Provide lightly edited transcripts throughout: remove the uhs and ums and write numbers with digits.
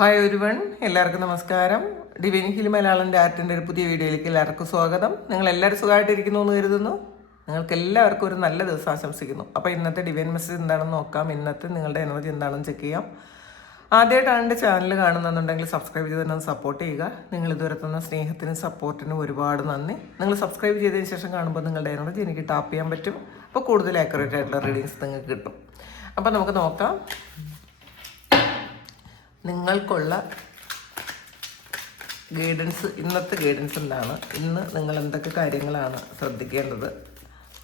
Hi ഒരുവൺ, എല്ലാവർക്കും നമസ്കാരം. Divine hill Malayalam ആർട്ടിൻ്റെ ഒരു പുതിയ വീഡിയോയിലേക്ക് എല്ലാവർക്കും സ്വാഗതം. നിങ്ങൾ എല്ലാവരും സുഖമായിട്ടിരിക്കുന്നു എന്ന് കരുതുന്നു. നിങ്ങൾക്ക് എല്ലാവർക്കും ഒരു നല്ല ദിവസം ആശംസിക്കുന്നു. അപ്പോൾ ഇന്നത്തെ ഡിവൈൻ മെസ്സേജ് എന്താണെന്ന് നോക്കാം. ഇന്നത്തെ നിങ്ങളുടെ എനർജി എന്താണെന്ന് ചെക്ക് ചെയ്യാം. ആദ്യമായിട്ടാണ് എൻ്റെ ചാനൽ കാണുന്നുണ്ടെങ്കിൽ സബ്സ്ക്രൈബ് ചെയ്ത് തന്നെ സപ്പോർട്ട് ചെയ്യുക. നിങ്ങൾ ഇതുവരെ തന്ന സ്നേഹത്തിനും സപ്പോർട്ടിനും ഒരുപാട് നന്ദി. നിങ്ങൾ സബ്സ്ക്രൈബ് ചെയ്തതിന് ശേഷം കാണുമ്പോൾ നിങ്ങളുടെ എനർജി എനിക്ക് ടാപ്പ് ചെയ്യാൻ പറ്റും. അപ്പോൾ കൂടുതൽ ആക്യുറേറ്റ് ആയിട്ടുള്ള റീഡിങ്സ് നിങ്ങൾക്ക് കിട്ടും. അപ്പോൾ നമുക്ക് നോക്കാം നിങ്ങൾക്കുള്ള ഗൈഡൻസ്. ഇന്നത്തെ ഗൈഡൻസ് എന്താണ്, ഇന്ന് നിങ്ങൾ എന്തൊക്കെ കാര്യങ്ങളാണ് ശ്രദ്ധിക്കേണ്ടത്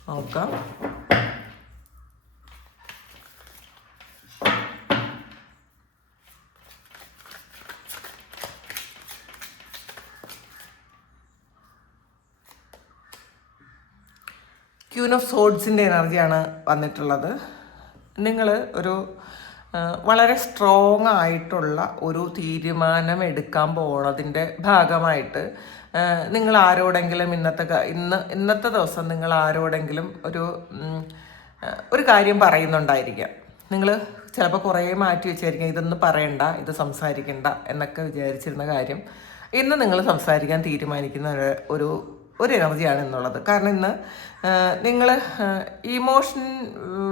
നോക്കാം. ക്യൂൻ ഓഫ് സോഡ്സിൻ്റെ എനർജിയാണ് വന്നിട്ടുള്ളത്. നിങ്ങൾ ഒരു വളരെ സ്ട്രോങ് ആയിട്ടുള്ള ഒരു തീരുമാനം എടുക്കാൻ പോണതിൻ്റെ ഭാഗമായിട്ട് നിങ്ങൾ ആരോടെങ്കിലും ഇന്നത്തെ ദിവസം നിങ്ങൾ ആരോടെങ്കിലും ഒരു കാര്യം പറയുന്നുണ്ടായിരിക്കാം. നിങ്ങൾ ചിലപ്പോൾ കുറേ മാറ്റി വെച്ചായിരിക്കും, ഇതൊന്നും പറയണ്ട, ഇത് സംസാരിക്കണ്ട എന്നൊക്കെ വിചാരിച്ചിരുന്ന കാര്യം ഇന്ന് നിങ്ങൾ സംസാരിക്കാൻ തീരുമാനിക്കുന്ന ഒരു എനർജിയാണ് എന്നുള്ളത്. കാരണം ഇന്ന് നിങ്ങൾ ഇമോഷൻ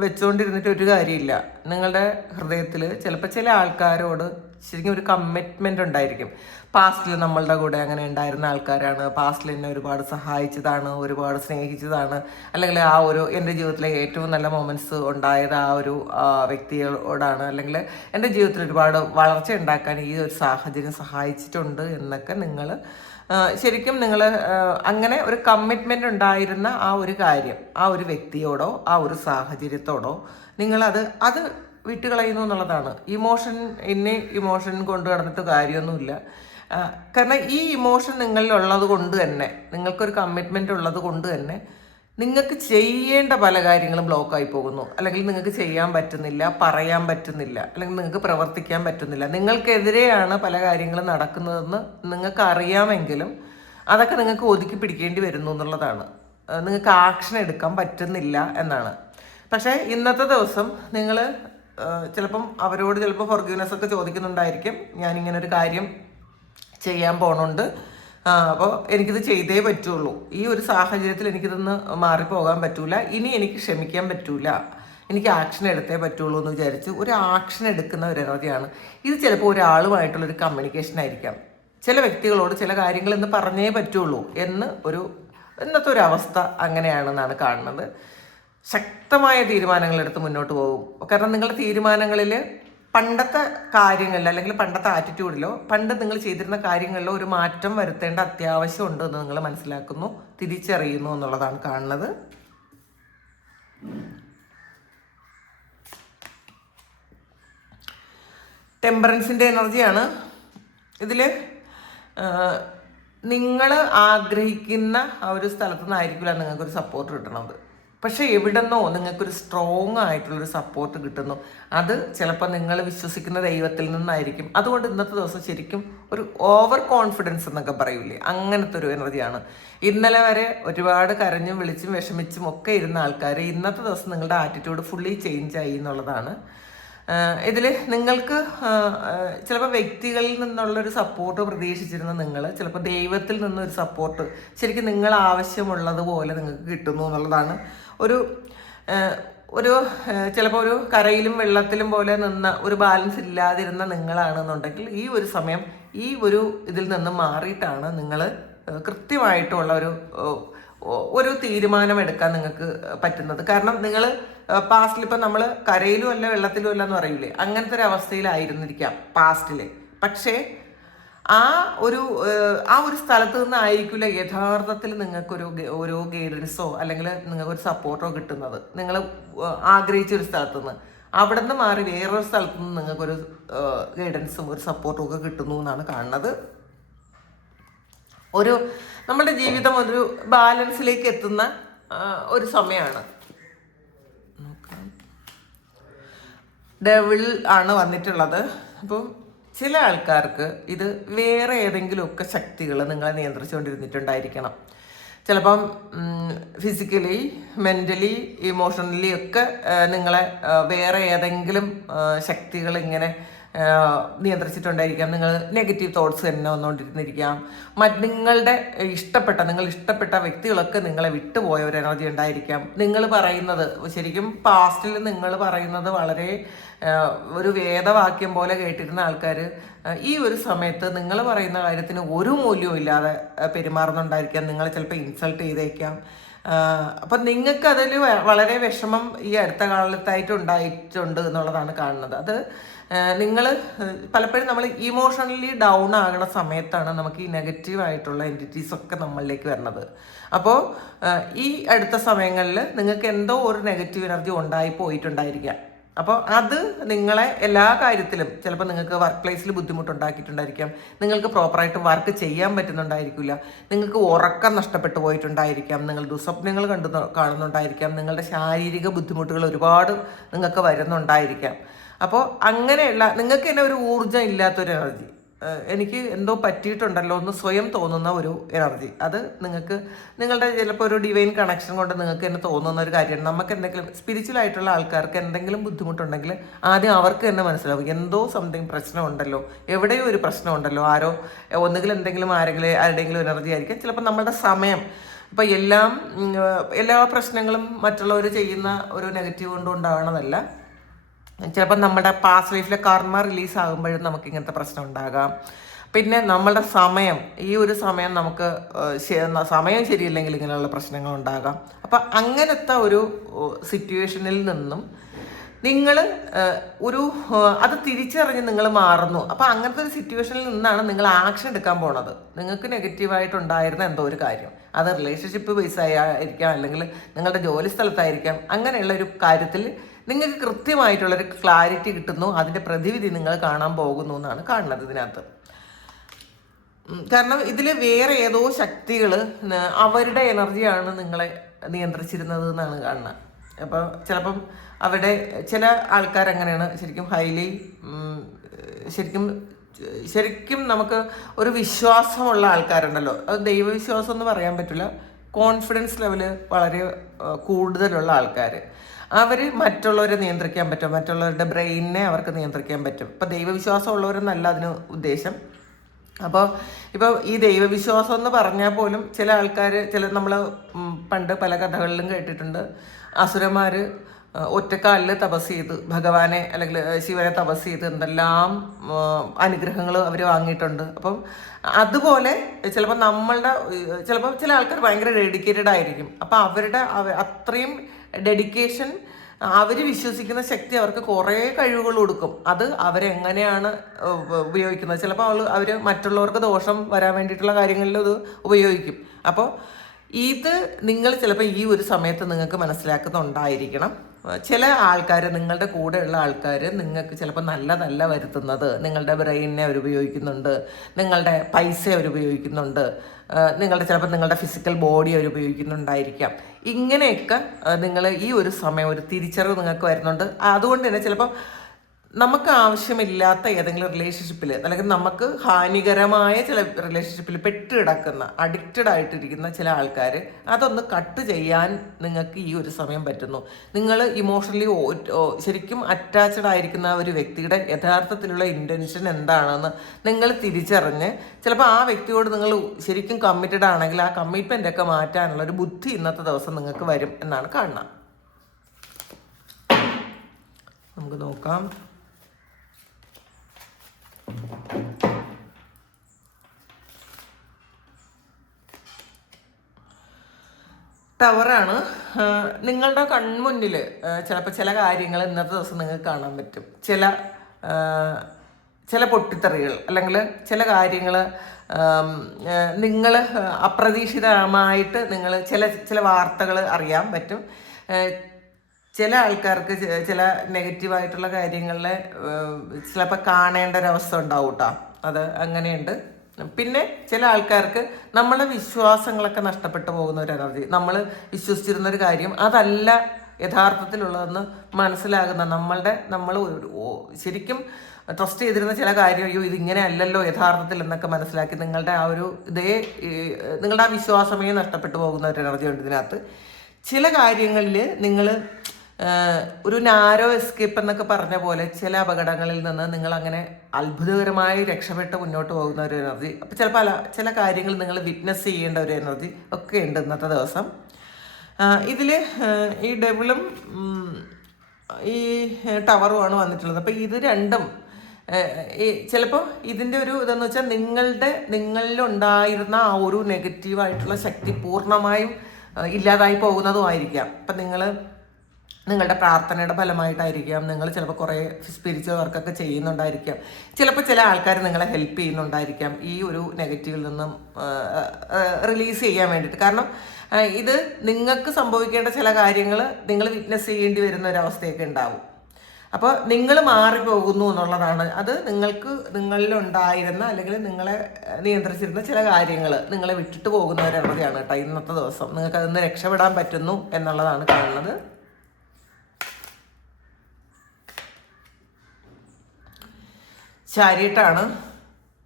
വെച്ചുകൊണ്ടിരുന്നിട്ട് ഒരു കാര്യമില്ല. നിങ്ങളുടെ ഹൃദയത്തിൽ ചിലപ്പോൾ ചില ആൾക്കാരോട് ശരിക്കും ഒരു കമ്മിറ്റ്മെൻ്റ് ഉണ്ടായിരിക്കും. പാസ്റ്റിൽ നമ്മളുടെ കൂടെ അങ്ങനെ ഉണ്ടായിരുന്ന ആൾക്കാരാണ്, പാസ്റ്റിൽ എന്നെ ഒരുപാട് സഹായിച്ചതാണ്, ഒരുപാട് സ്നേഹിച്ചതാണ്, അല്ലെങ്കിൽ എൻ്റെ ജീവിതത്തിലെ ഏറ്റവും നല്ല മൊമെൻറ്റ്സ് ഉണ്ടായത് വ്യക്തിയോടാണ്, അല്ലെങ്കിൽ എൻ്റെ ജീവിതത്തിൽ ഒരുപാട് വളർച്ച ഉണ്ടാക്കാൻ ഈ ഒരു സാഹചര്യം സഹായിച്ചിട്ടുണ്ട് എന്നൊക്കെ നിങ്ങൾ ശരിക്കും നിങ്ങൾ അങ്ങനെ ഒരു കമ്മിറ്റ്മെൻ്റ് ഉണ്ടായിരുന്ന ആ ഒരു കാര്യം ആ ഒരു വ്യക്തിയോടോ ആ ഒരു സാഹചര്യത്തോടോ നിങ്ങളത് വിട്ടുകളയുന്നു എന്നുള്ളതാണ്. ഇമോഷൻ കൊണ്ടു നടന്നിട്ട് കാര്യമൊന്നുമില്ല. കാരണം ഈ ഇമോഷൻ നിങ്ങളിലുള്ളത് കൊണ്ട് തന്നെ, നിങ്ങൾക്കൊരു കമ്മിറ്റ്മെൻ്റ് ഉള്ളത് കൊണ്ട് തന്നെ നിങ്ങൾക്ക് ചെയ്യേണ്ട പല കാര്യങ്ങളും ബ്ലോക്കായി പോകുന്നു. അല്ലെങ്കിൽ നിങ്ങൾക്ക് ചെയ്യാൻ പറ്റുന്നില്ല, പറയാൻ പറ്റുന്നില്ല, അല്ലെങ്കിൽ നിങ്ങൾക്ക് പ്രവർത്തിക്കാൻ പറ്റുന്നില്ല. നിങ്ങൾക്കെതിരെയാണ് പല കാര്യങ്ങളും നടക്കുന്നതെന്ന് നിങ്ങൾക്ക് അറിയാമെങ്കിലും അതൊക്കെ നിങ്ങൾക്ക് ഒതുക്കി പിടിക്കേണ്ടി വരുന്നു എന്നുള്ളതാണ്. നിങ്ങൾക്ക് ആക്ഷൻ എടുക്കാൻ പറ്റുന്നില്ല എന്നാണ്. പക്ഷേ ഇന്നത്തെ ദിവസം നിങ്ങൾ ചിലപ്പം അവരോട് ഫോർഗീവ്നെസ് ഒക്കെ ചോദിക്കുന്നുണ്ടായിരിക്കും. ഞാനിങ്ങനെ ഒരു കാര്യം ചെയ്യാൻ പോണുണ്ട്, അപ്പോൾ എനിക്കിത് ചെയ്തേ പറ്റുള്ളൂ, ഈ ഒരു സാഹചര്യത്തിൽ എനിക്കിതൊന്ന് മാറിപ്പോകാൻ പറ്റൂല, ഇനി എനിക്ക് ക്ഷമിക്കാൻ പറ്റൂല, എനിക്ക് ആക്ഷൻ എടുത്തേ പറ്റുള്ളൂ എന്ന് വിചാരിച്ച് ഒരു ആക്ഷൻ എടുക്കുന്ന ഒരു എനർജിയാണ് ഇത്. ചിലപ്പോൾ ഒരാളുമായിട്ടുള്ളൊരു കമ്മ്യൂണിക്കേഷൻ ആയിരിക്കാം. ചില വ്യക്തികളോട് ചില കാര്യങ്ങൾ ഇന്ന് പറഞ്ഞേ പറ്റുള്ളൂ ഇന്നത്തെ ഒരു അവസ്ഥ അങ്ങനെയാണെന്നാണ് കാണുന്നത്. ശക്തമായ തീരുമാനങ്ങളെടുത്ത് മുന്നോട്ട് പോകും. കാരണം നിങ്ങളുടെ തീരുമാനങ്ങളിൽ പണ്ടത്തെ കാര്യങ്ങളിൽ അല്ലെങ്കിൽ പണ്ടത്തെ ആറ്റിറ്റ്യൂഡിലോ പണ്ട് നിങ്ങൾ ചെയ്തിരുന്ന കാര്യങ്ങളിലോ ഒരു മാറ്റം വരുത്തേണ്ട അത്യാവശ്യമുണ്ട് എന്ന് നിങ്ങൾ മനസ്സിലാക്കുന്നു, തിരിച്ചറിയുന്നു എന്നുള്ളതാണ് കാണുന്നത്. ടെമ്പറൻസിൻ്റെ എനർജിയാണ് ഇതിൽ. നിങ്ങൾ ആഗ്രഹിക്കുന്ന ആ ഒരു സ്ഥലത്തു നിന്നായിരിക്കില്ല നിങ്ങൾക്കൊരു സപ്പോർട്ട് കിട്ടണത്. പക്ഷേ എവിടെന്നോ നിങ്ങൾക്കൊരു സ്ട്രോങ് ആയിട്ടുള്ളൊരു സപ്പോർട്ട് കിട്ടുന്നു. അത് ചിലപ്പോൾ നിങ്ങൾ വിശ്വസിക്കുന്ന ദൈവത്തിൽ നിന്നായിരിക്കും. അതുകൊണ്ട് ഇന്നത്തെ ദിവസം ശരിക്കും ഒരു ഓവർ കോൺഫിഡൻസ് എന്നൊക്കെ പറയൂലേ, അങ്ങനത്തെ ഒരു എനർജിയാണ്. ഇന്നലെ വരെ ഒരുപാട് കരഞ്ഞും വിളിച്ചും വിഷമിച്ചും ഒക്കെ ഇരുന്ന ആൾക്കാർ ഇന്നത്തെ ദിവസം നിങ്ങളുടെ ആറ്റിറ്റ്യൂഡ് ഫുള്ളി ചേഞ്ച് ആയി എന്നുള്ളതാണ്. ഇതിൽ നിങ്ങൾക്ക് ചിലപ്പോൾ വ്യക്തികളിൽ നിന്നുള്ളൊരു സപ്പോർട്ട് പ്രതീക്ഷിച്ചിരുന്ന നിങ്ങൾ ചിലപ്പോൾ ദൈവത്തിൽ നിന്നൊരു സപ്പോർട്ട് ശരിക്കും നിങ്ങൾ ആവശ്യമുള്ളതുപോലെ നിങ്ങൾക്ക് കിട്ടുന്നു എന്നുള്ളതാണ്. ചിലപ്പോൾ ഒരു കരയിലും വെള്ളത്തിലും പോലെ നിന്ന ഒരു ബാലൻസ് ഇല്ലാതിരുന്ന നിങ്ങളാണെന്നുണ്ടെങ്കിൽ ഈ ഒരു സമയം ഇതിൽ നിന്ന് മാറിയിട്ടാണ് നിങ്ങൾ കൃത്യമായിട്ടുള്ള ഒരു തീരുമാനം എടുക്കാൻ നിങ്ങൾക്ക് പറ്റുന്നത്. കാരണം നിങ്ങൾ പാസ്റ്റിൽ ഇപ്പം നമ്മൾ കരയിലും അല്ല വെള്ളത്തിലും അല്ല എന്ന് പറയൂലേ, അങ്ങനത്തെ ഒരു അവസ്ഥയിലായിരുന്നിരിക്കാം പാസ്റ്റിൽ. പക്ഷേ ആ ഒരു സ്ഥലത്ത് നിന്നായിരിക്കില്ല യഥാർത്ഥത്തിൽ നിങ്ങൾക്കൊരു ഗൈഡൻസോ അല്ലെങ്കിൽ നിങ്ങൾക്കൊരു സപ്പോർട്ടോ കിട്ടുന്നത്. നിങ്ങൾ ആഗ്രഹിച്ചൊരു സ്ഥലത്തു നിന്ന് അവിടെ നിന്ന് മാറി വേറൊരു സ്ഥലത്തു നിന്ന് നിങ്ങൾക്കൊരു ഗൈഡൻസും ഒരു സപ്പോർട്ടും ഒക്കെ കിട്ടുന്നു എന്നാണ് കാണുന്നത്. നമ്മുടെ ജീവിതം ഒരു ബാലൻസിലേക്ക് എത്തുന്ന ഒരു സമയമാണ്. ഡെവിൾ ആണ് വന്നിട്ടുള്ളത്. അപ്പം ചില ആൾക്കാർക്ക് ഇത് വേറെ ഏതെങ്കിലുമൊക്കെ ശക്തികൾ നിങ്ങളെ നിയന്ത്രിച്ചുകൊണ്ടിരുന്നിട്ടുണ്ടായിരിക്കണം. ചിലപ്പം ഫിസിക്കലി, മെൻ്റലി, ഇമോഷണലി ഒക്കെ നിങ്ങളെ വേറെ ഏതെങ്കിലും ശക്തികൾ ഇങ്ങനെ നിയന്ത്രിച്ചിട്ടുണ്ടായിരിക്കാം. നിങ്ങൾ നെഗറ്റീവ് തോട്ട്സ് തന്നെ വന്നുകൊണ്ടിരുന്നിരിക്കാം. നിങ്ങൾ ഇഷ്ടപ്പെട്ട വ്യക്തികളൊക്കെ നിങ്ങളെ വിട്ടുപോയ ഒരു എനർജി ഉണ്ടായിരിക്കാം. നിങ്ങൾ പറയുന്നത് ശരിക്കും പാസ്റ്റിൽ നിങ്ങൾ പറയുന്നത് വളരെ ഒരു വേദവാക്യം പോലെ കേട്ടിരുന്ന ആൾക്കാർ ഈ ഒരു സമയത്ത് നിങ്ങൾ പറയുന്ന കാര്യത്തിന് ഒരു മൂല്യവും ഇല്ലാതെ പെരുമാറുന്നുണ്ടായിരിക്കാം. നിങ്ങൾ ചിലപ്പോൾ ഇൻസൾട്ട് ചെയ്തേക്കാം. അപ്പം നിങ്ങൾക്ക് അതിൽ വളരെ വിഷമം ഈ അടുത്ത കാലത്തായിട്ട് ഉണ്ടായിട്ടുണ്ട് എന്നുള്ളതാണ് കാണുന്നത്. അത് നിങ്ങൾ പലപ്പോഴും നമ്മൾ ഇമോഷണലി ഡൗൺ ആകുന്ന സമയത്താണ് നമുക്ക് ഈ നെഗറ്റീവായിട്ടുള്ള എൻറ്റിറ്റീസൊക്കെ നമ്മളിലേക്ക് വരുന്നത്. അപ്പോൾ ഈ അടുത്ത സമയങ്ങളിൽ നിങ്ങൾക്ക് എന്തോ ഒരു നെഗറ്റീവ് എനർജി ഉണ്ടായി പോയിട്ടുണ്ടായിരിക്കാം. അപ്പോൾ അത് നിങ്ങളെ എല്ലാ കാര്യത്തിലും ചിലപ്പോൾ നിങ്ങൾക്ക് വർക്ക് പ്ലേസിൽ ബുദ്ധിമുട്ടുണ്ടാക്കിയിട്ടുണ്ടായിരിക്കാം. നിങ്ങൾക്ക് പ്രോപ്പറായിട്ട് വർക്ക് ചെയ്യാൻ പറ്റുന്നുണ്ടായിരിക്കില്ല. നിങ്ങൾക്ക് ഉറക്കം നഷ്ടപ്പെട്ടു പോയിട്ടുണ്ടായിരിക്കാം. നിങ്ങൾ ദുസ്വപ്നങ്ങൾ കാണുന്നുണ്ടായിരിക്കാം. നിങ്ങളുടെ ശാരീരിക ബുദ്ധിമുട്ടുകൾ ഒരുപാട് നിങ്ങൾക്ക് വരുന്നുണ്ടായിരിക്കാം. അപ്പോൾ അങ്ങനെയുള്ള നിങ്ങൾക്ക് തന്നെ ഒരു ഊർജ്ജം ഇല്ലാത്തൊരു എനർജി, എനിക്ക് എന്തോ പറ്റിയിട്ടുണ്ടല്ലോ എന്ന് സ്വയം തോന്നുന്ന ഒരു എനർജി, അത് നിങ്ങളുടെ ചിലപ്പോൾ ഒരു ഡിവൈൻ കണക്ഷൻ കൊണ്ട് നിങ്ങൾക്ക് തന്നെ തോന്നുന്ന ഒരു കാര്യമാണ്. നമുക്ക് എന്തെങ്കിലും സ്പിരിച്വൽ ആയിട്ടുള്ള ആൾക്കാർക്ക് എന്തെങ്കിലും ബുദ്ധിമുട്ടുണ്ടെങ്കിൽ ആദ്യം അവർക്ക് തന്നെ മനസ്സിലാവും എന്തോ സംതിങ് പ്രശ്നമുണ്ടല്ലോ, എവിടെയോ ഒരു പ്രശ്നമുണ്ടല്ലോ. ഒന്നുകിൽ എന്തെങ്കിലും ആരുടെയെങ്കിലും എനർജി ആയിരിക്കും. ചിലപ്പോൾ നമ്മുടെ സമയം ഇപ്പം എല്ലാ പ്രശ്നങ്ങളും മറ്റുള്ളവർ ചെയ്യുന്ന ഒരു നെഗറ്റീവ് കൊണ്ടും ഉണ്ടാവണതല്ല. ചിലപ്പോൾ നമ്മുടെ പാസ്റ്റ് ലൈഫിലെ കർമ്മ റിലീസ് ആകുമ്പോഴും നമുക്ക് ഇങ്ങനത്തെ പ്രശ്നം ഉണ്ടാകാം. പിന്നെ നമ്മളുടെ ഈ ഒരു സമയം നമുക്ക് സമയം ശരിയില്ലെങ്കിൽ ഇങ്ങനെയുള്ള പ്രശ്നങ്ങൾ ഉണ്ടാകാം. അപ്പം അങ്ങനത്തെ ഒരു സിറ്റുവേഷനിൽ നിന്നും നിങ്ങൾ അത് തിരിച്ചറിഞ്ഞ് നിങ്ങൾ മാറുന്നു. അപ്പം അങ്ങനത്തെ ഒരു സിറ്റുവേഷനിൽ നിന്നാണ് നിങ്ങൾ ആക്ഷൻ എടുക്കാൻ പോണത്. നിങ്ങൾക്ക് നെഗറ്റീവായിട്ടുണ്ടായിരുന്ന എന്തോ ഒരു കാര്യം, അത് റിലേഷൻഷിപ്പ് ബേസ് ആയിരിക്കാം, അല്ലെങ്കിൽ നിങ്ങളുടെ ജോലി സ്ഥലത്തായിരിക്കാം. അങ്ങനെയുള്ള ഒരു കാര്യത്തിൽ നിങ്ങൾക്ക് കൃത്യമായിട്ടുള്ളൊരു ക്ലാരിറ്റി കിട്ടുന്നു, അതിൻ്റെ പ്രതിവിധി നിങ്ങൾ കാണാൻ പോകുന്നു എന്നാണ് കാണുന്നത് ഇതിനകത്ത്. കാരണം ഇതിൽ വേറെ ഏതോ ശക്തികൾ അവരുടെ എനർജിയാണ് നിങ്ങളെ നിയന്ത്രിച്ചിരുന്നത് എന്നാണ് കാണുന്നത്. അപ്പോൾ ചിലപ്പം അവിടെ ചില ആൾക്കാർ അങ്ങനെയാണ് ശരിക്കും നമുക്ക് ഒരു വിശ്വാസമുള്ള ആൾക്കാരുണ്ടല്ലോ, അത് ദൈവവിശ്വാസം എന്ന് പറയാൻ പറ്റില്ല, കോൺഫിഡൻസ് ലെവല് വളരെ കൂടുതലുള്ള ആൾക്കാർ, അവർ മറ്റുള്ളവരെ നിയന്ത്രിക്കാൻ പറ്റും, മറ്റുള്ളവരുടെ ബ്രെയിനിനെ അവർക്ക് നിയന്ത്രിക്കാൻ പറ്റും. ഇപ്പം ദൈവവിശ്വാസം ഉള്ളവരെന്നല്ല അതിന് ഉദ്ദേശം. ഇപ്പോൾ ഈ ദൈവവിശ്വാസം എന്ന് പറഞ്ഞാൽ പോലും ചില ആൾക്കാർ നമ്മൾ പണ്ട് പല കഥകളിലും കേട്ടിട്ടുണ്ട്, അസുരന്മാർ ഒറ്റക്കാലിൽ തപസ് ചെയ്ത് ഭഗവാനെ അല്ലെങ്കിൽ ശിവനെ തപസ് ചെയ്ത് എന്തെല്ലാം അനുഗ്രഹങ്ങൾ അവർ വാങ്ങിയിട്ടുണ്ട്. അപ്പം അതുപോലെ ചിലപ്പോൾ ചില ആൾക്കാർ ഭയങ്കര ഡെഡിക്കേറ്റഡ് ആയിരിക്കും. അപ്പം അത്രയും ഡെഡിക്കേഷൻ, അവർ വിശ്വസിക്കുന്ന ശക്തി അവർക്ക് കുറേ കഴിവുകൾ കൊടുക്കും. അത് അവരെങ്ങനെയാണ് ഉപയോഗിക്കുന്നത്, ചിലപ്പോൾ അവർ മറ്റുള്ളവർക്ക് ദോഷം വരാൻ വേണ്ടിയിട്ടുള്ള കാര്യങ്ങളിൽ ഇത് ഉപയോഗിക്കും. അപ്പോൾ ഇത് നിങ്ങൾ ചിലപ്പോൾ ഈ ഒരു സമയത്ത് നിങ്ങൾക്ക് മനസ്സിലാക്കുന്നുണ്ടായിരിക്കണം. ചില ആൾക്കാർ, നിങ്ങളുടെ കൂടെയുള്ള ആൾക്കാർ നിങ്ങൾക്ക് ചിലപ്പോൾ നല്ലതല്ല വരുത്തുന്നത്. നിങ്ങളുടെ ബ്രെയിനിനെ അവർ ഉപയോഗിക്കുന്നുണ്ട്, നിങ്ങളുടെ പൈസ അവർ ഉപയോഗിക്കുന്നുണ്ട്, ചിലപ്പോൾ നിങ്ങളുടെ ഫിസിക്കൽ ബോഡി അവർ ഉപയോഗിക്കുന്നുണ്ടായിരിക്കാം. ഇങ്ങനെയൊക്കെ നിങ്ങൾ ഈ ഒരു സമയം ഒരു തിരിച്ചറിവ് നിങ്ങൾക്ക് വരുന്നുണ്ട്. അതുകൊണ്ട് തന്നെ ചിലപ്പോൾ നമുക്ക് ആവശ്യമില്ലാത്ത ഏതെങ്കിലും റിലേഷൻഷിപ്പിൽ, അല്ലെങ്കിൽ നമുക്ക് ഹാനികരമായ ചില റിലേഷൻഷിപ്പിൽ പെട്ട് കിടക്കുന്ന, അഡിക്റ്റഡ് ആയിട്ടിരിക്കുന്ന ചില ആൾക്കാർ, അതൊന്ന് കട്ട് ചെയ്യാൻ നിങ്ങൾക്ക് ഈ ഒരു സമയം പറ്റുന്നു. നിങ്ങൾ ഇമോഷണലി ശരിക്കും അറ്റാച്ച്ഡ് ആയിരിക്കുന്ന ഒരു വ്യക്തിയുടെ യഥാർത്ഥത്തിലുള്ള ഇൻറ്റൻഷൻ എന്താണെന്ന് നിങ്ങൾ തിരിച്ചറിഞ്ഞ് ചിലപ്പോൾ ആ വ്യക്തിയോട് നിങ്ങൾ ശരിക്കും കമ്മിറ്റഡ് ആണെങ്കിൽ ആ കമ്മിറ്റ്മെൻ്റ് ഒക്കെ മാറ്റാനുള്ള ഒരു ബുദ്ധി ഇന്നത്തെ ദിവസം നിങ്ങൾക്ക് വരും എന്നാണ് കാണുന്നത്. നമുക്ക് നോക്കാം. ടവറാണ്. നിങ്ങളുടെ കൺമുന്നിൽ ചിലപ്പോൾ ചില കാര്യങ്ങൾ ഇന്നത്തെ ദിവസം നിങ്ങൾക്ക് കാണാൻ പറ്റും. ചില പൊട്ടിത്തെറികൾ, അല്ലെങ്കിൽ ചില കാര്യങ്ങൾ നിങ്ങൾ അപ്രതീക്ഷിതമായിട്ട് ചില വാർത്തകൾ അറിയാൻ പറ്റും. ചില ആൾക്കാർക്ക് ചില നെഗറ്റീവായിട്ടുള്ള കാര്യങ്ങളിലെ ചിലപ്പോൾ കാണേണ്ട ഒരവസ്ഥ ഉണ്ടാവും കേട്ടോ, അത് അങ്ങനെയുണ്ട്. പിന്നെ ചില ആൾക്കാർക്ക് നമ്മളെ വിശ്വാസങ്ങളൊക്കെ നഷ്ടപ്പെട്ടു പോകുന്ന ഒരു എനർജി, നമ്മൾ വിശ്വസിച്ചിരുന്നൊരു കാര്യം അതല്ല യഥാർത്ഥത്തിലുള്ളതെന്ന് മനസ്സിലാകുന്ന നമ്മൾ ശരിക്കും ട്രസ്റ്റ് ചെയ്തിരുന്ന ചില കാര്യം, അയ്യോ ഇതിങ്ങനെ അല്ലല്ലോ യഥാർത്ഥത്തിൽ എന്നൊക്കെ മനസ്സിലാക്കി നിങ്ങളുടെ നിങ്ങളുടെ ആ വിശ്വാസമേ നഷ്ടപ്പെട്ടു പോകുന്ന ഒരു എനർജി ഉണ്ട് ഇതിനകത്ത്. ചില കാര്യങ്ങളിൽ നിങ്ങൾ ഒരു നാരോ എസ്കേപ്പ് എന്നൊക്കെ പറഞ്ഞ പോലെ ചില അപകടങ്ങളിൽ നിന്ന് നിങ്ങൾ അങ്ങനെ അത്ഭുതകരമായി രക്ഷപ്പെട്ട് മുന്നോട്ട് പോകുന്ന ഒരു എനർജി. അപ്പോൾ ചിലപ്പോൾ ചില കാര്യങ്ങൾ നിങ്ങൾ വിറ്റ്നസ് ചെയ്യേണ്ട ഒരു എനർജി ഒക്കെ ഉണ്ട് ഇന്നത്തെ ദിവസം. ഇതിൽ ഈ ഡെവിളും ഈ ടവറുമാണ് വന്നിട്ടുള്ളത്. അപ്പോൾ ഇത് രണ്ടും ഈ ചിലപ്പോൾ ഇതിൻ്റെ ഒരു ഇതെന്ന് വെച്ചാൽ നിങ്ങളിലുണ്ടായിരുന്ന ആ ഒരു നെഗറ്റീവായിട്ടുള്ള ശക്തി പൂർണ്ണമായും ഇല്ലാതായി പോകുന്നതുമായിരിക്കാം. അപ്പം നിങ്ങളുടെ പ്രാർത്ഥനയുടെ ഫലമായിട്ടായിരിക്കാം. നിങ്ങൾ ചിലപ്പോൾ കുറേ സ്പിരിച്വൽ വർക്കൊക്കെ ചെയ്യുന്നുണ്ടായിരിക്കാം. ചിലപ്പോൾ ചില ആൾക്കാർ നിങ്ങളെ ഹെൽപ്പ് ചെയ്യുന്നുണ്ടായിരിക്കാം ഈ ഒരു നെഗറ്റീവിൽ നിന്നും റിലീസ് ചെയ്യാൻ വേണ്ടിയിട്ട്. കാരണം ഇത് നിങ്ങൾക്ക് സംഭവിക്കേണ്ട ചില കാര്യങ്ങൾ നിങ്ങൾ വിറ്റ്നസ് ചെയ്യേണ്ടി വരുന്ന ഒരവസ്ഥയൊക്കെ ഉണ്ടാവും. അപ്പോൾ നിങ്ങൾ മാറിപ്പോകുന്നു എന്നുള്ളതാണ്. അത് നിങ്ങളിലുണ്ടായിരുന്ന അല്ലെങ്കിൽ നിങ്ങളെ നിയന്ത്രിച്ചിരുന്ന ചില കാര്യങ്ങൾ നിങ്ങളെ വിട്ടിട്ട് പോകുന്ന ഒരു എനർജിയാണ് കേട്ടോ ഇന്നത്തെ ദിവസം. നിങ്ങൾക്ക് അതിൽ നിന്ന് രക്ഷപ്പെടാൻ പറ്റുന്നു എന്നുള്ളതാണ് കാണുന്നത്. ചാരിയറ്റാണ്.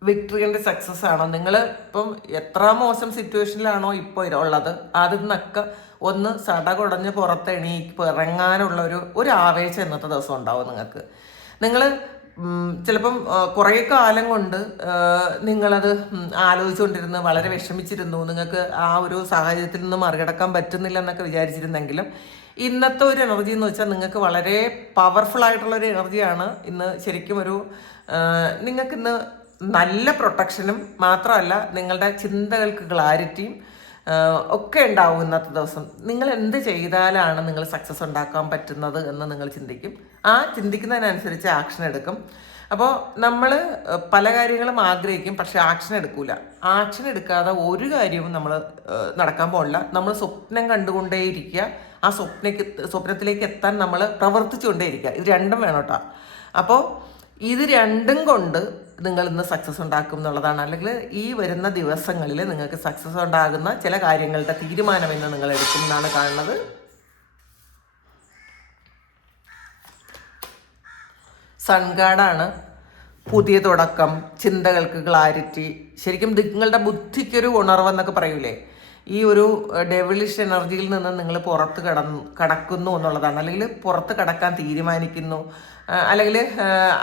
വിക്ടറി ആൻഡ് സക്സസ് ആണ്. നിങ്ങൾ ഇപ്പം എത്ര മോശം സിറ്റുവേഷനിലാണോ ഇപ്പോൾ ഉള്ളത് അതിൽ നിന്നൊക്കെ ഒന്ന് സടകുടഞ്ഞ് ഇറങ്ങാനുള്ള ഒരു ആവേശം ഇന്നത്തെ ദിവസം ഉണ്ടാവും നിങ്ങൾക്ക്. നിങ്ങൾ ചിലപ്പം കുറേ കാലം കൊണ്ട് നിങ്ങളത് ആലോചിച്ചുകൊണ്ടിരുന്ന് വളരെ വിഷമിച്ചിരുന്നു. നിങ്ങൾക്ക് ആ ഒരു സാഹചര്യത്തിൽ നിന്ന് മറികടക്കാൻ പറ്റുന്നില്ല എന്നൊക്കെ വിചാരിച്ചിരുന്നെങ്കിലും ഇന്നത്തെ ഒരു എനർജി എന്ന് വെച്ചാൽ നിങ്ങൾക്ക് വളരെ പവർഫുൾ ആയിട്ടുള്ളൊരു എനർജിയാണ് ഇന്ന്. ശരിക്കും നിങ്ങൾക്കിന്ന് നല്ല പ്രൊട്ടക്ഷനും മാത്രമല്ല നിങ്ങളുടെ ചിന്തകൾക്ക് ക്ലാരിറ്റിയും ഒക്കെ ഉണ്ടാവും ഇന്നത്തെ ദിവസം. നിങ്ങൾ എന്ത് ചെയ്താലാണ് നിങ്ങൾ സക്സസ് ഉണ്ടാക്കാൻ പറ്റുന്നത് എന്ന് നിങ്ങൾ ചിന്തിക്കും. ആ ചിന്തിക്കുന്നതിനനുസരിച്ച് ആക്ഷൻ എടുക്കും. അപ്പോൾ നമ്മൾ പല കാര്യങ്ങളും ആഗ്രഹിക്കും, പക്ഷെ ആക്ഷൻ എടുക്കൂല. ആക്ഷൻ എടുക്കാതെ ഒരു കാര്യവും നമ്മൾ നടക്കാൻ പോകില്ല. നമ്മൾ സ്വപ്നം കണ്ടുകൊണ്ടേയിരിക്കുക. ആ സ്വപ്നത്തിലേക്ക് എത്താൻ നമ്മൾ പ്രവർത്തിച്ചുകൊണ്ടേയിരിക്കുക. ഇത് രണ്ടും വേണം കേട്ടോ. അപ്പോൾ ഇത് രണ്ടും കൊണ്ട് നിങ്ങൾ ഇന്ന് സക്സസ് ഉണ്ടാക്കും എന്നുള്ളതാണ്. അല്ലെങ്കിൽ ഈ വരുന്ന ദിവസങ്ങളിൽ നിങ്ങൾക്ക് സക്സസ് ഉണ്ടാകുന്ന ചില കാര്യങ്ങളുടെ തീരുമാനം ഇന്ന് നിങ്ങൾ എടുക്കും എന്നാണ് കാണുന്നത്. സൺഗാർഡാണ്. പുതിയ തുടക്കം, ചിന്തകൾക്ക് ക്ലാരിറ്റി, ശരിക്കും നിങ്ങളുടെ ബുദ്ധിക്കൊരു ഉണർവെന്നൊക്കെ പറയൂലേ, ഈ ഒരു ഡെവിളിഷ് എനർജിയിൽ നിന്ന് നിങ്ങൾ പുറത്ത് കടക്കുന്നു എന്നുള്ളതാണ്. അല്ലെങ്കിൽ പുറത്ത് കടക്കാൻ തീരുമാനിക്കുന്നു. അല്ലെങ്കിൽ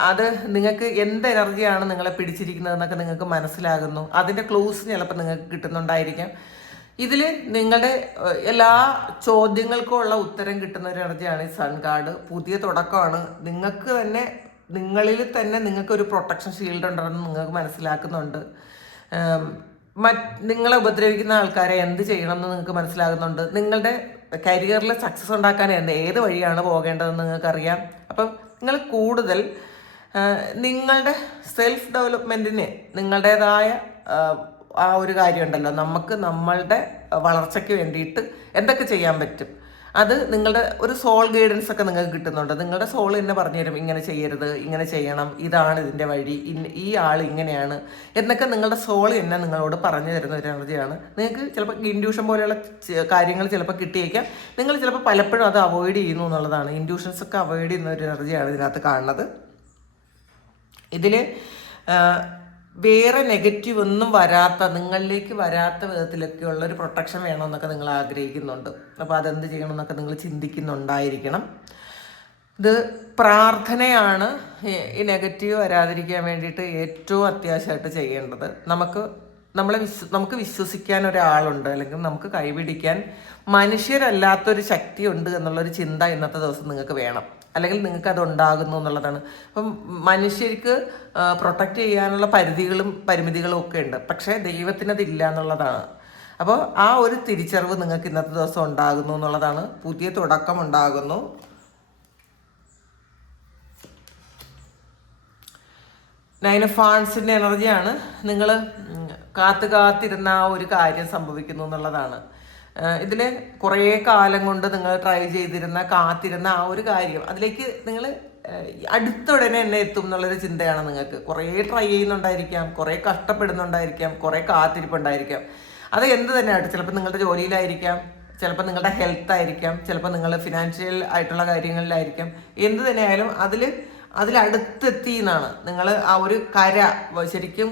അത് നിങ്ങൾക്ക് എന്ത് എനർജിയാണ് നിങ്ങളെ പിടിച്ചിരിക്കുന്നതെന്നൊക്കെ നിങ്ങൾക്ക് മനസ്സിലാകുന്നു. അതിൻ്റെ ക്ലൂസ് ചിലപ്പോൾ നിങ്ങൾക്ക് കിട്ടുന്നുണ്ടായിരിക്കാം. ഇതിൽ നിങ്ങളുടെ എല്ലാ ചോദ്യങ്ങൾക്കും ഉള്ള ഉത്തരം കിട്ടുന്ന ഒരു എനർജിയാണ് ഈ സൺ കാർഡ്. പുതിയ തുടക്കമാണ്. നിങ്ങളിൽ തന്നെ നിങ്ങൾക്കൊരു പ്രൊട്ടക്ഷൻ ഷീൽഡ് ഉണ്ടെന്ന് നിങ്ങൾക്ക് മനസ്സിലാക്കുന്നുണ്ട്. നിങ്ങളെ ഉപദ്രവിക്കുന്ന ആൾക്കാരെ എന്ത് ചെയ്യണമെന്ന് നിങ്ങൾക്ക് മനസ്സിലാകുന്നുണ്ട്. നിങ്ങളുടെ കരിയറിൽ സക്സസ് ഉണ്ടാക്കാൻ ഏത് വഴിയാണ് പോകേണ്ടതെന്ന് നിങ്ങൾക്കറിയാം. അപ്പം നിങ്ങൾ കൂടുതൽ നിങ്ങളുടെ സെൽഫ് ഡെവലപ്മെൻറ്റിന് നിങ്ങളുടേതായ ആ ഒരു കാര്യമുണ്ടല്ലോ, നമ്മളുടെ വളർച്ചയ്ക്ക് വേണ്ടിയിട്ട് എന്തൊക്കെ ചെയ്യാൻ പറ്റും, അത് നിങ്ങളുടെ ഒരു സോൾ ഗൈഡൻസ് ഒക്കെ നിങ്ങൾക്ക് കിട്ടുന്നുണ്ട്. നിങ്ങളുടെ സോൾ തന്നെ പറഞ്ഞു തരും, ഇങ്ങനെ ചെയ്യരുത്, ഇങ്ങനെ ചെയ്യണം, ഇതാണ് ഇതിൻ്റെ വഴി, ഈ ആൾ ഇങ്ങനെയാണ് എന്നൊക്കെ നിങ്ങളുടെ സോൾ തന്നെ നിങ്ങളോട് പറഞ്ഞു തരുന്ന ഒരു എനർജിയാണ്. നിങ്ങൾക്ക് ചിലപ്പോൾ ഇൻഡ്യൂഷൻ പോലെയുള്ള കാര്യങ്ങൾ ചിലപ്പോൾ കിട്ടിയേക്കാം. നിങ്ങൾ ചിലപ്പോൾ പലപ്പോഴും അത് അവോയ്ഡ് ചെയ്യുന്നു എന്നുള്ളതാണ്. ഇൻഡ്യൂഷൻസ് ഒക്കെ അവോയ്ഡ് ചെയ്യുന്ന ഒരു എനർജിയാണ് ഇതിനകത്ത് കാണുന്നത്. ഇതിൽ വേറെ നെഗറ്റീവ് ഒന്നും നിങ്ങളിലേക്ക് വരാത്ത വിധത്തിലൊക്കെയുള്ള ഒരു പ്രൊട്ടക്ഷൻ വേണമെന്നൊക്കെ നിങ്ങൾ ആഗ്രഹിക്കുന്നുണ്ട്. അപ്പോൾ അതെന്ത് ചെയ്യണമെന്നൊക്കെ നിങ്ങൾ ചിന്തിക്കുന്നുണ്ടായിരിക്കണം. ഇത് പ്രാർത്ഥനയാണ് ഈ നെഗറ്റീവ് വരാതിരിക്കാൻ വേണ്ടിയിട്ട് ഏറ്റവും അത്യാവശ്യമായിട്ട് ചെയ്യേണ്ടത്. നമുക്ക് വിശ്വസിക്കാൻ ഒരാളുണ്ട്, അല്ലെങ്കിൽ നമുക്ക് കൈപിടിക്കാൻ മനുഷ്യരല്ലാത്തൊരു ശക്തി ഉണ്ട് എന്നുള്ളൊരു ചിന്ത ഇന്നത്തെ ദിവസം നിങ്ങൾക്ക് വേണം. അല്ലെങ്കിൽ നിങ്ങൾക്ക് അത് ഉണ്ടാകുന്നു എന്നുള്ളതാണ്. അപ്പം മനുഷ്യർക്ക് പ്രൊട്ടക്റ്റ് ചെയ്യാനുള്ള പരിമിതികളും ഒക്കെ ഉണ്ട്, പക്ഷേ ദൈവത്തിനതില്ല എന്നുള്ളതാണ്. അപ്പോൾ ആ ഒരു തിരിച്ചറിവ് നിങ്ങൾക്ക് ഇന്നത്തെ ദിവസം ഉണ്ടാകുന്നു എന്നുള്ളതാണ്. പുതിയ തുടക്കം ഉണ്ടാകുന്നു. നൈൻ ഓഫ് വാൻഡ്സിൻ്റെ എനർജിയാണ്. നിങ്ങൾ കാത്തിരുന്ന ആ ഒരു കാര്യം സംഭവിക്കുന്നു എന്നുള്ളതാണ്. ഇതിൽ കുറേ കാലം കൊണ്ട് നിങ്ങൾ ട്രൈ ചെയ്തിരുന്ന കാത്തിരുന്ന ആ ഒരു കാര്യം അതിലേക്ക് നിങ്ങൾ അടുത്തുടനെ തന്നെ എത്തും എന്നുള്ളൊരു ചിന്തയാണ് നിങ്ങൾക്ക്. കുറേ ട്രൈ ചെയ്യുന്നുണ്ടായിരിക്കാം, കുറേ കഷ്ടപ്പെടുന്നുണ്ടായിരിക്കാം, കുറേ കാത്തിരിപ്പുണ്ടായിരിക്കാം. അത് എന്ത് തന്നെയായിട്ട്, ചിലപ്പോൾ നിങ്ങളുടെ ജോലിയിലായിരിക്കാം, ചിലപ്പോൾ നിങ്ങളുടെ ഹെൽത്ത് ആയിരിക്കാം, ചിലപ്പോൾ നിങ്ങൾ ഫിനാൻഷ്യൽ ആയിട്ടുള്ള കാര്യങ്ങളിലായിരിക്കാം. എന്ത് തന്നെയായാലും അതിൽ അതിലടുത്തെത്തി എന്നാണ്. നിങ്ങൾ ആ ഒരു കര, ശരിക്കും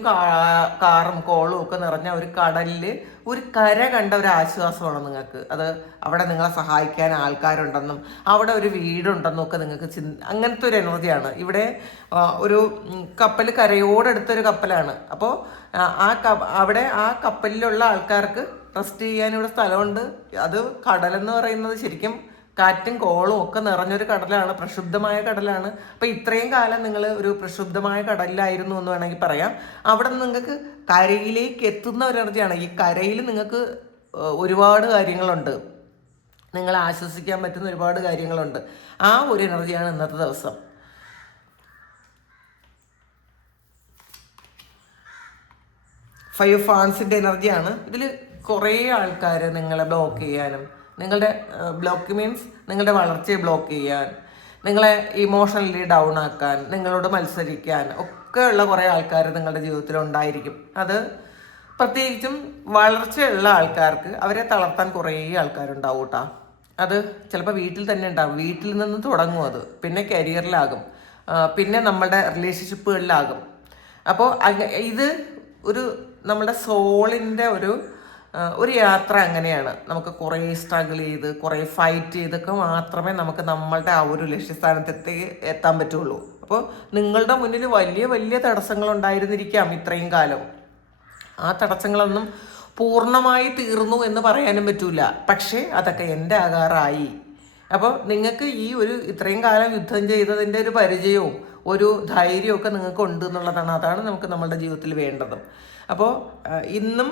കാറും കോളും ഒക്കെ നിറഞ്ഞ ഒരു കടലിൽ ഒരു കര കണ്ട ഒരു ആശ്വാസമാണ് നിങ്ങൾക്ക്. അത് അവിടെ നിങ്ങളെ സഹായിക്കാൻ ആൾക്കാരുണ്ടെന്നും അവിടെ ഒരു വീടുണ്ടെന്നും ഒക്കെ നിങ്ങൾക്ക് അങ്ങനത്തെ ഒരു എനർജിയാണ്. ഇവിടെ ഒരു കപ്പൽ കരയോടടുത്തൊരു കപ്പലാണ്. അപ്പോൾ അവിടെ ആ കപ്പലിലുള്ള ആൾക്കാർക്ക് റെസ്റ്റ് ചെയ്യാനിവിടെ സ്ഥലമുണ്ട്. അത് കടലെന്ന് പറയുന്നത് ശരിക്കും കാറ്റും കോളും ഒക്കെ നിറഞ്ഞൊരു കടലാണ്, പ്രക്ഷുബ്ധമായ കടലാണ്. അപ്പം ഇത്രയും കാലം നിങ്ങൾ ഒരു പ്രക്ഷുബ്ധമായ കടലിലായിരുന്നു എന്ന് വേണമെങ്കിൽ പറയാം. അവിടെ നിന്ന് നിങ്ങൾക്ക് കരയിലേക്ക് എത്തുന്ന ഒരു എനർജിയാണ്. ഈ കരയിൽ നിങ്ങൾക്ക് ഒരുപാട് കാര്യങ്ങളുണ്ട്, നിങ്ങളെ ആശ്വസിക്കാൻ പറ്റുന്ന ഒരുപാട് കാര്യങ്ങളുണ്ട്. ആ ഒരു എനർജിയാണ് ഇന്നത്തെ ദിവസം. ഫൈവ് ഫാൻസിൻ്റെ എനർജിയാണ്. ഇതിൽ കുറേ ആൾക്കാർ നിങ്ങളെ ബ്ലോക്ക് ചെയ്യാനും, നിങ്ങളുടെ ബ്ലോക്ക് മീൻസ് നിങ്ങളുടെ വളർച്ചയെ ബ്ലോക്ക് ചെയ്യാൻ, നിങ്ങളെ ഇമോഷണലി ഡൗൺ ആക്കാൻ, നിങ്ങളോട് മത്സരിക്കാൻ ഒക്കെ ഉള്ള കുറേ ആൾക്കാർ നിങ്ങളുടെ ജീവിതത്തിൽ ഉണ്ടായിരിക്കും. അത് പ്രത്യേകിച്ചും വളർച്ചയുള്ള ആൾക്കാർക്ക് അവരെ തളർത്താൻ കുറേ ആൾക്കാരുണ്ടാവും കേട്ടോ. അത് ചിലപ്പോൾ വീട്ടിൽ തന്നെ ഉണ്ടാകും. വീട്ടിൽ നിന്ന് തുടങ്ങും, അത് പിന്നെ കരിയറിലാകും, പിന്നെ നമ്മുടെ റിലേഷൻഷിപ്പുകളിലാകും. അപ്പോൾ ഇത് ഒരു നമ്മുടെ സോളിൻ്റെ ഒരു യാത്ര അങ്ങനെയാണ്. നമുക്ക് കുറേ സ്ട്രഗിൾ ചെയ്ത് കുറേ ഫൈറ്റ് ചെയ്തൊക്കെ മാത്രമേ നമുക്ക് നമ്മളുടെ ആ ഒരു ലക്ഷ്യസ്ഥാനത്തെത്തി എത്താൻ പറ്റുള്ളൂ. അപ്പോൾ നിങ്ങളുടെ മുന്നിൽ വലിയ വലിയ തടസ്സങ്ങൾ ഉണ്ടായിരുന്നിരിക്കാം ഇത്രയും കാലം. ആ തടസ്സങ്ങളൊന്നും പൂർണ്ണമായി തീർന്നു എന്ന് പറയാനും പറ്റൂല. പക്ഷേ അതൊക്കെ എൻ്റെ ആകാറായി. അപ്പോൾ നിങ്ങൾക്ക് ഈ ഇത്രയും കാലം യുദ്ധം ചെയ്തതിൻ്റെ ഒരു പരിചയവും ഒരു ധൈര്യവും ഒക്കെ നിങ്ങൾക്ക് ഉണ്ട് എന്നുള്ളതാണ്. അതാണ് നമുക്ക് നമ്മളുടെ ജീവിതത്തിൽ വേണ്ടത്. അപ്പോൾ ഇന്നും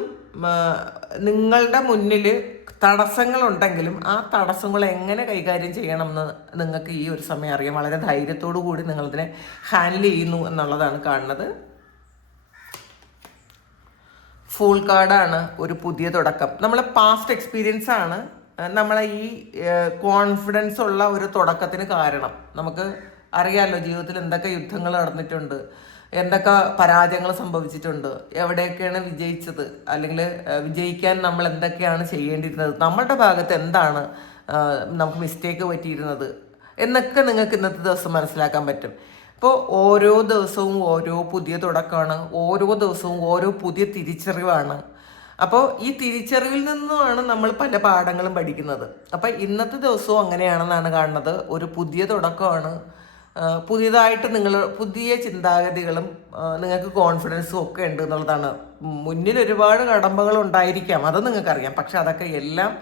നിങ്ങളുടെ മുന്നിൽ തടസ്സങ്ങളുണ്ടെങ്കിലും ആ തടസ്സങ്ങൾ എങ്ങനെ കൈകാര്യം ചെയ്യണമെന്ന് നിങ്ങൾക്ക് ഈ ഒരു സമയം അറിയാം. വളരെ ധൈര്യത്തോടു കൂടി നിങ്ങളിതിനെ ഹാൻഡിൽ ചെയ്യുന്നു എന്നുള്ളതാണ് കാണുന്നത്. ഫൂൾ കാർഡാണ് ഒരു പുതിയ തുടക്കം. നമ്മളെ പാസ്റ്റ് എക്സ്പീരിയൻസ് ആണ് നമ്മളെ ഈ കോൺഫിഡൻസ് ഉള്ള ഒരു തുടക്കത്തിന് കാരണം. നമുക്ക് അറിയാമല്ലോ ജീവിതത്തിൽ എന്തൊക്കെ യുദ്ധങ്ങൾ നടന്നിട്ടുണ്ട്, എന്തൊക്കെ പരാജയങ്ങൾ സംഭവിച്ചിട്ടുണ്ട്, എവിടെയൊക്കെയാണ് വിജയിച്ചത്, അല്ലെങ്കിൽ വിജയിക്കാൻ നമ്മൾ എന്തൊക്കെയാണ് ചെയ്യേണ്ടിയിരുന്നത്, നമ്മളുടെ ഭാഗത്ത് എന്താണ് നമുക്ക് മിസ്റ്റേക്ക് പറ്റിയിരുന്നത് എന്നൊക്കെ നിങ്ങൾക്ക് ഇന്നത്തെ ദിവസം മനസ്സിലാക്കാൻ പറ്റും. ഇപ്പോൾ ഓരോ ദിവസവും ഓരോ പുതിയ തുടക്കമാണ്, ഓരോ ദിവസവും ഓരോ പുതിയ തിരിച്ചറിവാണ്. അപ്പോൾ ഈ തിരിച്ചറിവിൽ നിന്നുമാണ് നമ്മൾ പല പാഠങ്ങളും പഠിക്കുന്നത്. അപ്പം ഇന്നത്തെ ദിവസവും അങ്ങനെയാണെന്നാണ് കാണുന്നത്. ഒരു പുതിയ തുടക്കമാണ്. പുതിയതായിട്ട് പുതിയ ചിന്താഗതികളും നിങ്ങൾക്ക് കോൺഫിഡൻസും ഒക്കെ ഉണ്ട് എന്നുള്ളതാണ്. മുന്നിൽ ഒരുപാട് കടമ്പകൾ ഉണ്ടായിരിക്കാം, അത് നിങ്ങൾക്കറിയാം. പക്ഷെ അതൊക്കെ എല്ലാം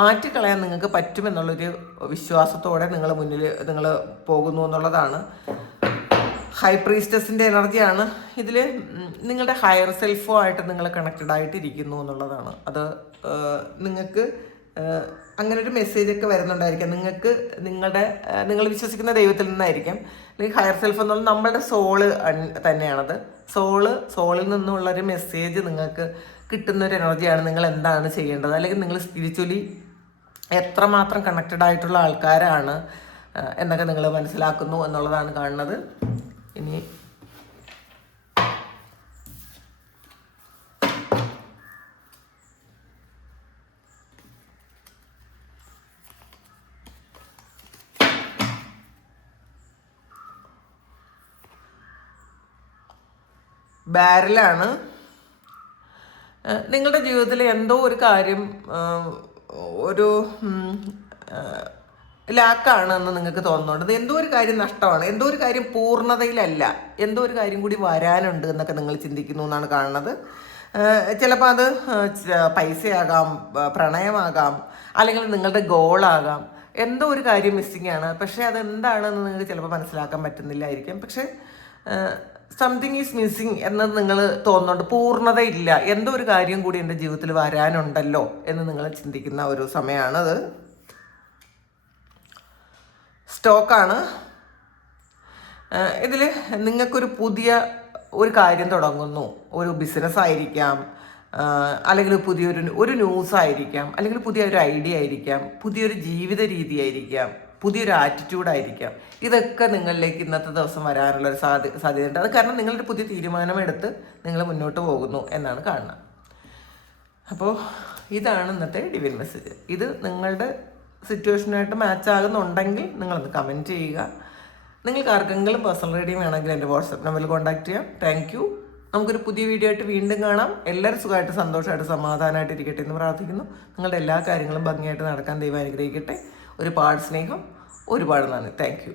മാറ്റിക്കളയാൻ നിങ്ങൾക്ക് പറ്റുമെന്നുള്ളൊരു വിശ്വാസത്തോടെ നിങ്ങൾ പോകുന്നു എന്നുള്ളതാണ്. ഹൈ പ്രീസ്റ്റസിൻ്റെ എനർജിയാണ് ഇതിൽ. നിങ്ങളുടെ ഹയർ സെൽഫുമായിട്ട് നിങ്ങൾ കണക്റ്റഡ് ആയിട്ടിരിക്കുന്നു എന്നുള്ളതാണ്. അത് നിങ്ങൾക്ക് അങ്ങനെ ഒരു മെസ്സേജൊക്കെ വരുന്നുണ്ടായിരിക്കാം. നിങ്ങൾ വിശ്വസിക്കുന്ന ദൈവത്തിൽ നിന്നായിരിക്കാം. അല്ലെങ്കിൽ ഹയർ സെൽഫ് എന്നുള്ളത് നമ്മളുടെ സോള് തന്നെയാണത്. സോളിൽ നിന്നുള്ളൊരു മെസ്സേജ് നിങ്ങൾക്ക് കിട്ടുന്നൊരു എനർജിയാണ്. നിങ്ങൾ എന്താണ് ചെയ്യേണ്ടത്, അല്ലെങ്കിൽ നിങ്ങൾ സ്പിരിച്വലി എത്രമാത്രം കണക്റ്റഡ് ആയിട്ടുള്ള ആൾക്കാരാണ് എന്നൊക്കെ നിങ്ങൾ മനസ്സിലാക്കുന്നു എന്നുള്ളതാണ് കാണുന്നത്. ഇനി ബാരലാണ്. നിങ്ങളുടെ ജീവിതത്തിൽ എന്തോ ഒരു കാര്യം ഒരു ലാക്കാണ് എന്ന് നിങ്ങൾക്ക് തോന്നുന്നുണ്ട്. എന്തോ ഒരു കാര്യം നഷ്ടമാണ്, എന്തോ ഒരു കാര്യം പൂർണ്ണതയിലല്ല, എന്തോ ഒരു കാര്യം കൂടി വരാനുണ്ട് എന്നൊക്കെ നിങ്ങൾ ചിന്തിക്കുന്നു എന്നാണ് കാണുന്നത്. ചിലപ്പോൾ അത് പൈസയാകാം, പ്രണയമാകാം, അല്ലെങ്കിൽ നിങ്ങളുടെ ഗോളാകാം. എന്തോ ഒരു കാര്യം മിസ്സിംഗ് ആണ്. പക്ഷേ അതെന്താണെന്ന് നിങ്ങൾക്ക് ചിലപ്പോൾ മനസ്സിലാക്കാൻ പറ്റുന്നില്ലായിരിക്കും. പക്ഷേ സംതിങ് ഈസ് മിസ്സിങ് എന്നത് നിങ്ങൾ തോന്നുന്നുണ്ട്. പൂർണ്ണതയില്ല, എന്തോ ഒരു കാര്യം കൂടി എൻ്റെ ജീവിതത്തിൽ വരാനുണ്ടല്ലോ എന്ന് നിങ്ങൾ ചിന്തിക്കുന്ന ഒരു സമയമാണത്. സ്റ്റോക്കാണ്. ഇതിൽ നിങ്ങൾക്കൊരു പുതിയ ഒരു കാര്യം തുടങ്ങുന്നു. ഒരു ബിസിനസ് ആയിരിക്കാം, അല്ലെങ്കിൽ പുതിയൊരു ന്യൂസ് ആയിരിക്കാം, അല്ലെങ്കിൽ പുതിയൊരു ഐഡിയ ആയിരിക്കാം, പുതിയൊരു ജീവിത രീതി ആയിരിക്കാം, പുതിയൊരു ആറ്റിറ്റ്യൂഡായിരിക്കാം. ഇതൊക്കെ നിങ്ങളിലേക്ക് ഇന്നത്തെ ദിവസം വരാനുള്ളൊരു സാധ്യതയുണ്ട്. അത് കാരണം നിങ്ങളൊരു പുതിയ തീരുമാനമെടുത്ത് നിങ്ങൾ മുന്നോട്ട് പോകുന്നു എന്നാണ് കാണുന്നത്. അപ്പോൾ ഇതാണ് ഇന്നത്തെ ഡിവൈൻ മെസ്സേജ്. ഇത് നിങ്ങളുടെ സിറ്റുവേഷനായിട്ട് മാച്ച് ആകുന്നുണ്ടെങ്കിൽ നിങ്ങളൊന്ന് കമൻറ്റ് ചെയ്യുക. നിങ്ങൾക്ക് ആർക്കെങ്കിലും പേഴ്സണൽ റീഡിംഗ് വേണമെങ്കിൽ എൻ്റെ വാട്സപ്പ് നമ്പറിൽ കോൺടാക്ട് ചെയ്യാം. Thank you. നമുക്കൊരു പുതിയ വീഡിയോ ആയിട്ട് വീണ്ടും കാണാം. എല്ലാവരും സുഖമായിട്ട് സന്തോഷമായിട്ട് സമാധാനമായിട്ട് ഇരിക്കട്ടെ എന്ന് പ്രാർത്ഥിക്കുന്നു. നിങ്ങളുടെ എല്ലാ കാര്യങ്ങളും ഭംഗിയായിട്ട് നടക്കാൻ ദൈവം അനുഗ്രഹിക്കട്ടെ. ഒരുപാട് സ്നേഹം, ഒരുപാട് നന്ദി. Thank you.